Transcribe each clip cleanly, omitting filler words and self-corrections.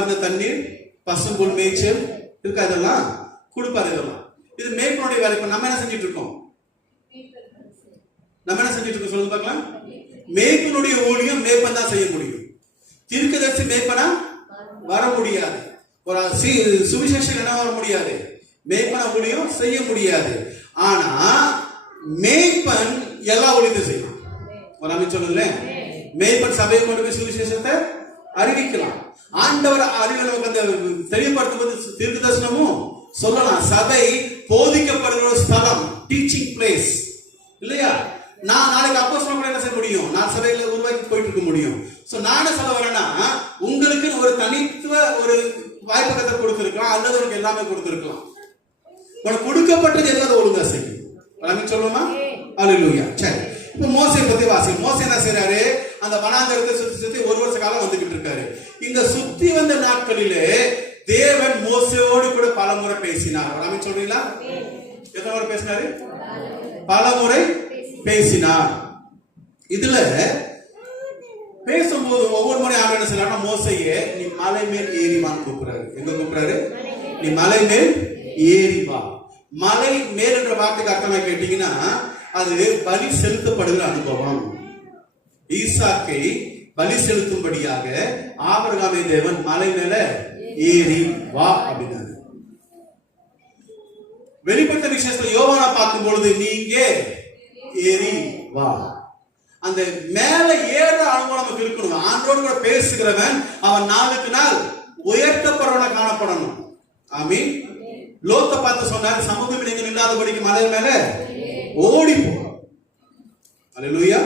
அமர்ந்த தண்ணீர், பசும்புல் மேய்ச்சல் இருக்கா, இதெல்லாம் கொடுப்பாரு. இதெல்லாம் இது மேய்ப்பனுடைய வேலை. இப்ப நம்ம என்ன செஞ்சுட்டு இருக்கோம்? சொல்லுங்க பார்க்கலாம். மேய்ப்பனுடைய ஊழியம் மேய்ப்பன் தான் செய்ய முடியும். தீர்க்கதரிசி மேய்ப்பனா வர முடியாது. ஒரு சுவிசேஷம் என்ன வர முடியாது, மேய்ப்பன ஊழியம் செய்ய முடியாது. ஆனா மேய்ப்பன் எல்லா ஊழியத்தையும் செய்யலாம். ஒரு அமைச்சு சொல்லுங்களே, மேய்ப்பன் சபையை கொண்டு போய் சுவிசேஷத்தை அறிவிக்கலாம். ஆண்டவர் அறிவியல் அந்த தெளிவுபடுத்தும் போது தீர்க்க தரிசனமும் சொல்லலாம். சபை போதிக்கப்படுகிற ஒரு ஸ்தலம், டீச்சிங் பிளேஸ் இல்லையா? நான் நாளைக்கு அப்போஸ்தலன் என்ன செய்ய முடியும்? நான் சபையில உருவாக்கி போயிட்டு இருக்க முடியும். சோ நான் என்ன சொல்ல வரேன்னா, உங்களுக்கு ஒரு தனித்துவ ஒரு வாய்ப்பகத்தை கொடுத்திருக்கலாம், அல்லது உங்களுக்கு எல்லாமே கொடுத்திருக்கலாம். உனக்கு கொடுக்கப்பட்டது எல்லாரும் ஒழுங்கா செய்யும். எல்லாமே சொல்லுமா? அல்லேலூயா. சரி, இப்ப மோசே பத்தி வாசிக்கும். மோசே என்ன செய்யறாரு? அந்த வனாந்தரத்தை சுத்தி ஒரு வருஷ காலம் வந்துகிட்டு இருக்காரு. இந்த சுத்தி வந்த நாட்களிலே தேவன் மோசேயோடு கூட பலமுறை பேசினார். எல்லாமே சொல்றீங்களா? எத்தனை முறை பேசினாரு? பலமுறை பேசினார். இதுல பேசும்போது ஒவ்வொரு முறை ஆண்டு என்ன சொல்றாருன்னா, மோசையே நீ மலை மேல் ஏறிவான்னு கூப்பிடுறாரு. எங்க கூப்பிடுறாரு? நீ மலை மேல் ஏறி வா. மலை மேல் என்ற வார்த்தைக்கு அர்த்தமா கேட்டீங்கன்னா, அது பலி செலுத்தப்படுகிற அனுபவம். ஈசாக்கை பலி செலுத்தும்படியாக ஆபிரகாமை தேவன் மலை மேல ஏறி வா அப்படின்னாரு. வெளிப்பட்ட விசேஷத்துல யோவானை பார்க்கும் பொழுது நீங்க ஏறி வா. அந்த மேல ஏற அனுபவம் நமக்கு இருக்கணும். ஆண்டோடு கூட பேசுகிறவன் அவன் நாளுக்கு நாள் உயர்த்தப்படுறவன காணப்படணும். ஆமீன். லோத்தை பார்த்து சொன்னாரு, சமூகம் நீங்க நில்லாதபடிக்கு மலை மேல ஓடி போ. அல்லேலூயா.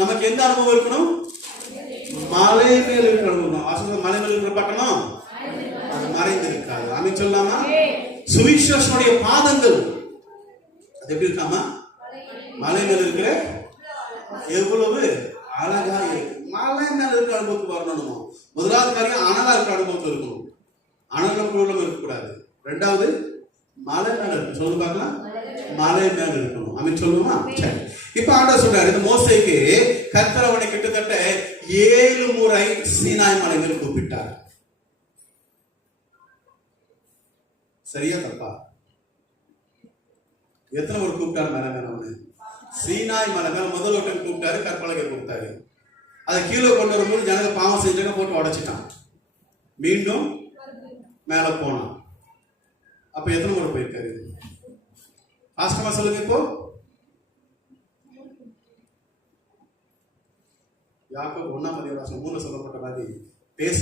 நமக்கு எந்த அனுபவம் இருக்கணும்? மலை மேல இருக்கிற அனுபவம். மலை மேல இருக்கிற பட்டணம் அது மறைந்து இருக்காது. ஆமீன் சொல்லலாமா? சுவிசேஷனுடைய பாதங்கள் அது எப்படி இருக்காமா? மலை மேல இருக்கிற எவ்வளவு அழகா இருக்கு. மலை மேல இருக்கிற அனுபவத்துக்கு வரணுமோ. முதலாவது காரியம் அனலா இருக்கிற அனுபவத்தில் இருக்கணும். அனலம் குழலம் இருக்கக்கூடாது. ரெண்டாவது மலை மேல இருக்கு. சொல்லு பார்க்கலாம். மலை மேல இருக்கணும். ஆமீன் சொல்லுமா? சரி, இப்ப ஆண்டவர் சொல்றாரு, இந்த மோசேக்கு கர்த்தர் அவனை கிட்டத்தட்ட 7 முறை சீனாய் மலை மேல் கூப்பிட்டார். சரியா தப்பா? எத்தனை முறை கூப்பிட்டாரு மலை மேல? அவனு சீனாய் மலை மேல முதல் வட்டம் கூப்பிட்டாரு, கற்பலகை கூப்பிட்டாரு. அதை கீழே கொண்டு வரும்போது ஜனங்க பாவம் செஞ்சாங்க, போட்டு உடைச்சிட்டான். மீண்டும் மேல போனான். அப்ப எத்தனை முறை போயிருக்காரு? ஆஸ்கமா சொல்லுங்க. இப்போ யாக்கோபு 1 அதிகாரம் 3 சொல்லப்பட்ட மாதிரி பேச